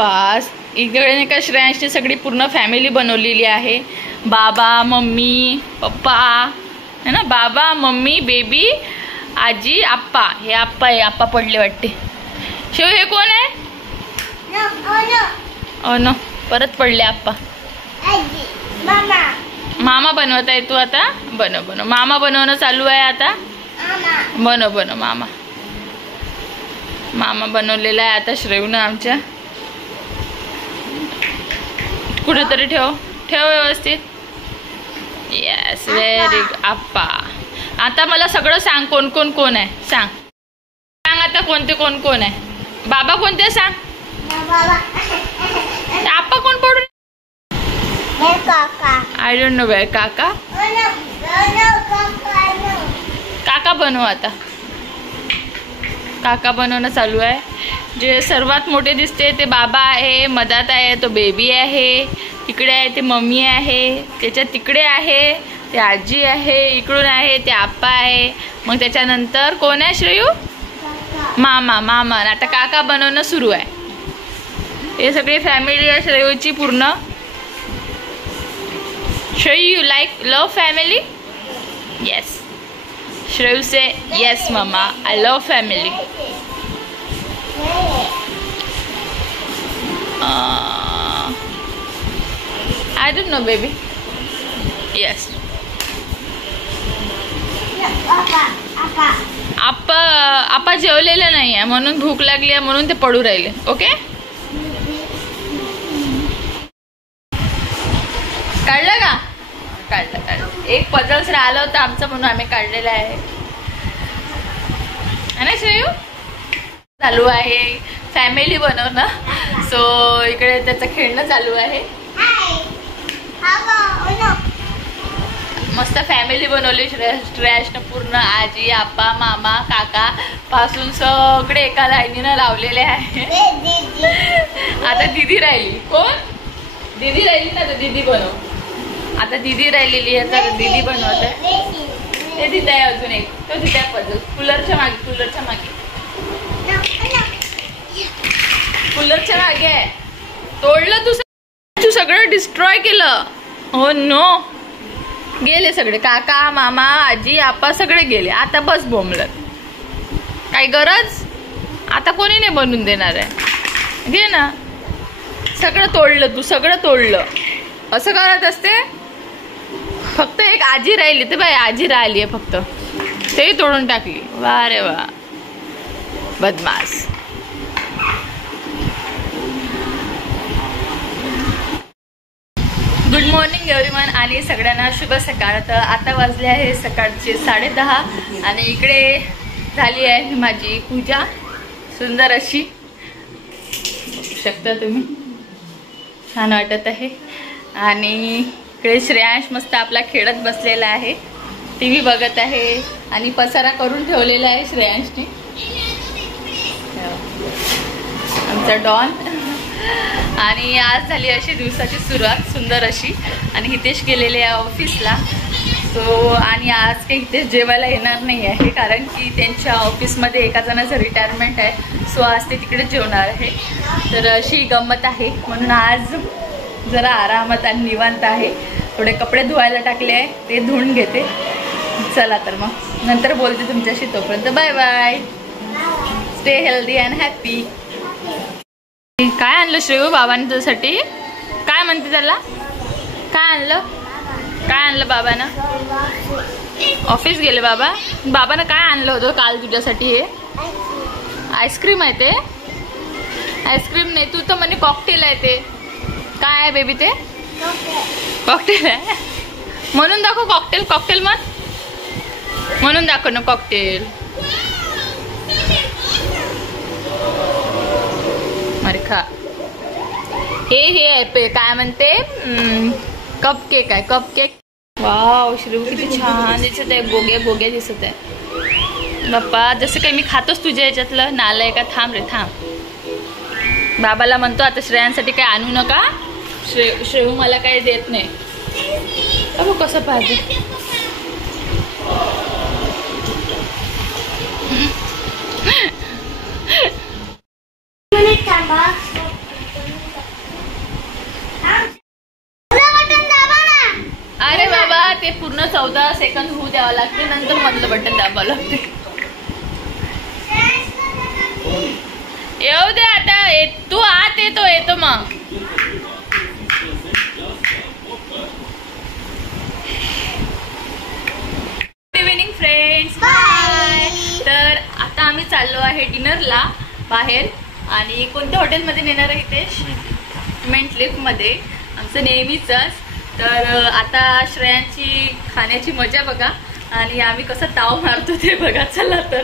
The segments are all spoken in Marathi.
पास इकडे नाही का श्रेयांशची सगळी पूर्ण फॅमिली बनवलेली आहे. बाबा मम्मी पप्पा है ना, बाबा मम्मी बेबी आजी आप्पा. हे आप्पा आहे, आप्पा पडले वाटते. शिव हे कोण आहे? ओ नो परत पडले आप्पा. मामा बनवत आहे. तू आता बनव मामा बनवणं चालू आहे आता. बनव मामा बनवलेला आहे आता श्रेयूनं आमच्या. कुठेतरी ठेव व्यवस्थित. येस व्हेरी गुड आप्पा. आता मला सगळं सांग कोण आहे सांग आता कोणते कोण आहे. बाबा कोणते सांग. आप्पा कोण पडून. I don't know where. काका बनव आता. काका बनवणं चालू आहे. जे सर्वात मोठे दिसते ते बाबा आहे, मधात आहे तो बेबी आहे, इकडे आहे ते मम्मी आहे, त्याच्या तिकडे आहे ते आजी आहे, इकडून आहे ते आप्पा आहे. मग त्याच्यानंतर कोण आहे श्रेयू. मामा. आता काका बनवणं सुरू आहे. हे सगळी फॅमिली आहे श्रेयूची पूर्ण. Shreyu like love family. Yes Shreyu say yes mamma I love family. I don't know baby. Yes. आप्पा जेवलेलं नाही आहे म्हणून भूक लागली आहे म्हणून ते पडू राहिले. ओके काढलं का. काढलं. एक पझल्स राहिलं होतं आमचं म्हणून आम्ही काढलेलं आहे ना श्रेयू. चालू आहे फॅमिली बनवणं. सो इकडे त्याचं खेळणं चालू आहे. मस्त फॅमिली बनवली श्रेयसनं पूर्ण. आजी आप्पा मामा काका पासून सगळे एका लाईनीनं लावलेले आहे. आता दीदी राहिली. कोण दीदी राहिली ना. तर दीदी बनव. आता दीदी राहिलेली आहे तर दीदी बनवत आहे. ते तिथे आहे अजून एक. तो तिथे आहे पझल. कूलरच्या मागे आहे. तोडलं तू सगळं डिस्ट्रॉय केलं. हो नो गेले सगळे. काका मामा आजी आप्पा सगळे गेले. आता बस बोंबलत. काही गरज आता कोणी नाही बनवून देणार आहे. घे ना. सगळं तोडलं तू. सगळं तोडलं. असं करत असते. फक्त एक आजी राहिली. ते बाई आजी राहिली आहे फक्त. तेही तोडून टाकली. वा रे वा बदमाश. गुड मॉर्निंग एव्हरीवन आणि सगळ्यांना शुभ सकाळ. तर आता वाजले आहे सकाळचे 10:30 आणि इकडे झाली आहे माझी पूजा सुंदर अशी. बघू शकता तुम्ही. छान वाटत आहे. आणि इकडे श्रेयांश मस्त आपला खेळत बसलेला आहे. TV बघत आहे आणि पसारा करून ठेवलेला आहे श्रेयांशने. आमचा डॉन. आणि आज झाली अशी दिवसाची सुरुवात सुंदर अशी. आणि हितेश गेलेले आहे ऑफिसला. सो आणि आज काही हितेश जेवायला येणार नाही आहे कारण की त्यांच्या ऑफिसमध्ये एका जणाचं रिटायरमेंट आहे. सो आज ते तिकडे जेवणार आहे. तर अशी गंमत आहे म्हणून आज जरा आरामात आणि निवांत आहे. थोडे कपडे धुवायला टाकले आहे ते धुवून घेते. चला तर मग नंतर बोलते तुमच्याशी. तोपर्यंत bye bye. Stay healthy and happy. काय आणलं श्रेयू बाबांनी तुझ्यासाठी. काय म्हणते त्याला. काय आणलं बाबांना. ऑफिस गेले बाबांना काय आणलं होतं काल तुझ्यासाठी. हे आईस्क्रीम आहे. ते आईस्क्रीम नाही तू तर म्हणे कॉकटेल आहे. ते काय आहे बेबी. ते कॉकटेल आहे म्हणून दाखव. कॉकटेल म्हणून दाखव ना कॉकटेल. अरे खा. हे आहे काय म्हणते कप केक आहे. Cup cake. वाव श्रेयू किती छान दिसत आहे. गोग्या दिसत आहे. बाप्पा जसं काही मी खातोच तुझ्या याच्यातलं. नालाय का. थांब रे थांब. बाबाला म्हणतो आता श्रेयांसाठी काय आणू नका. श्रेयू मला काही देत नाही. अगो कसं पाहते. ते पूर्ण 14 सेकंद होऊ द्यावं लागते, नंतर मधलं बटन दाबावं लागते. येऊ दे आता, तू आत येतो मग. Good evening friends, bye. तर आता आम्ही चाललो आहे डिनरला बाहेर. आणि कोणत्या हॉटेलमध्ये नेणार आहे हितेश? मेंट लिफ्टमध्ये, आमचं नेहमीचंच. तर आता श्रेयांची खाण्याची मजा बघा आणि आम्ही कसं ताव मारतो ते बघा. चला तर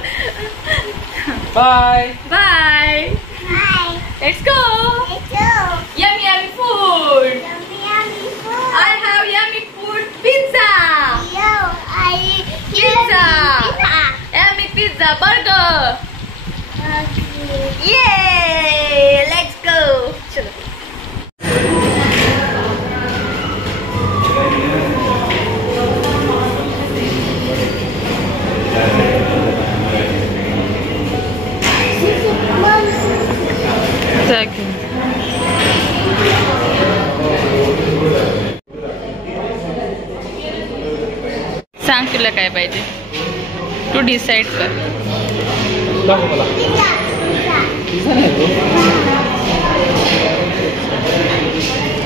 bye bye. Let's go. Yummy yummy food. I have yummy food. Pizza. Pizza. Yummy pizza. Burger. Yay! Let's go. चलो. सांग तुला काय पाहिजे, तू डिसाइड कर.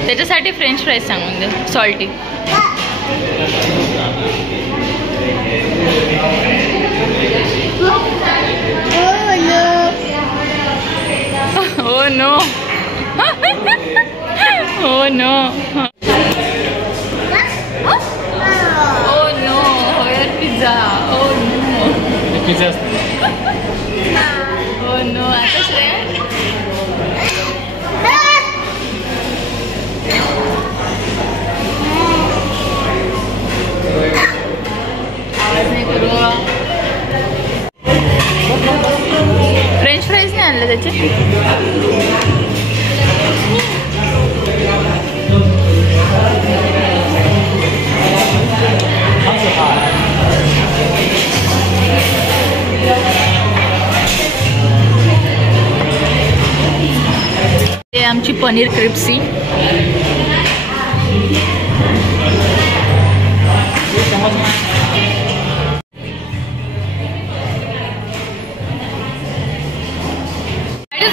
त्याच्यासाठी फ्रेंच फ्राईज सांगून दे, salty. Oh no. Oh no. Oh no. Where pizza? Oh no. Pizza. Oh no. आता श्रेया. आवाज नाही करू. फ्रेंच फ्राईज नाही आणलं त्याचे. हे आमची पनीर क्रिप्सी.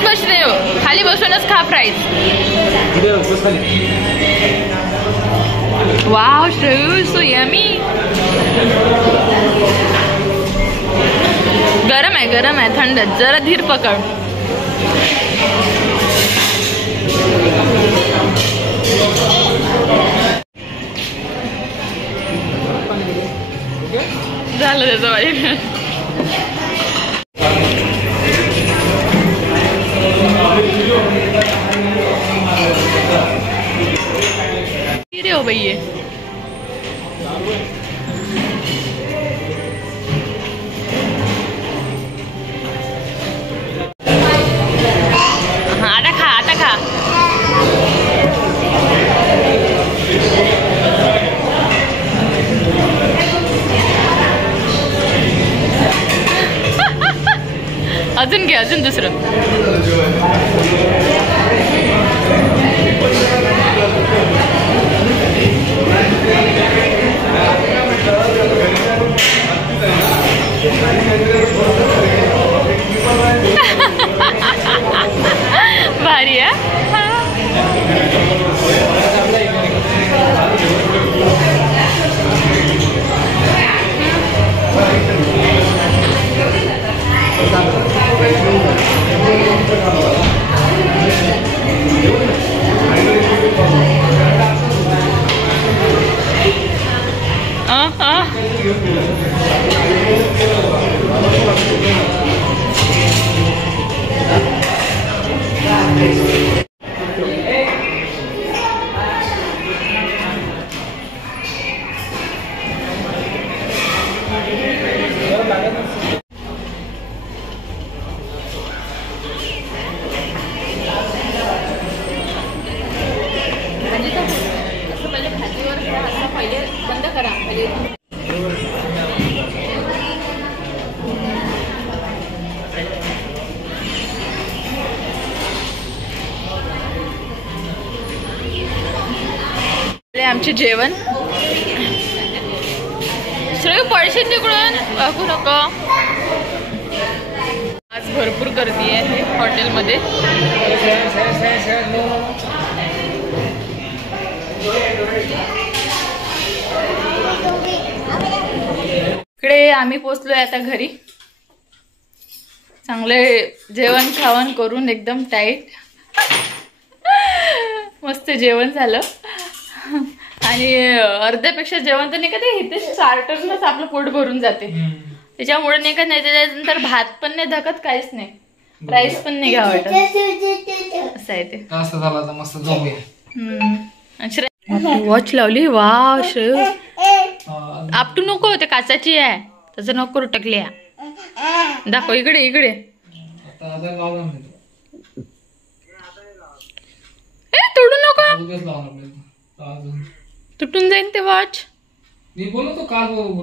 बस रे, खाली बसूनच खा fries. Wow Shreyu, so yummy. गरम आहे थंड. जरा धीर पकड. झालं त्याचं वाईट. रे हो भैया. हाँ आता खा. अजून घे, अजून दुसरं. भारी आहे. आमचे जेवण श्रेय पडशील तिकडून, बघू नको. आज भरपूर गर्दी आहे हॉटेलमध्ये. इकडे आम्ही पोचलोय आता घरी. चांगले जेवण खावण करून एकदम टाईट मस्त जेवण झालं. आणि अर्ध्यापेक्षा जेवण तर नाही का ते इथे स्टार्टरनच आपलं पोट भरून जाते. त्याच्यामुळे नाही का, नाही त्याच्यानंतर भात पण नाही धकत, काहीच नाही, राईस पण नाही घ्यावं वाटत, असं आहे ते. वॉच लावली. वा श्रेय, आपटू नको, ते काचाची आहे, त्याचं नको टकली आहे. दाखव इकडे इकडे. तोडू नको, तुटून जाईल ते वॉच.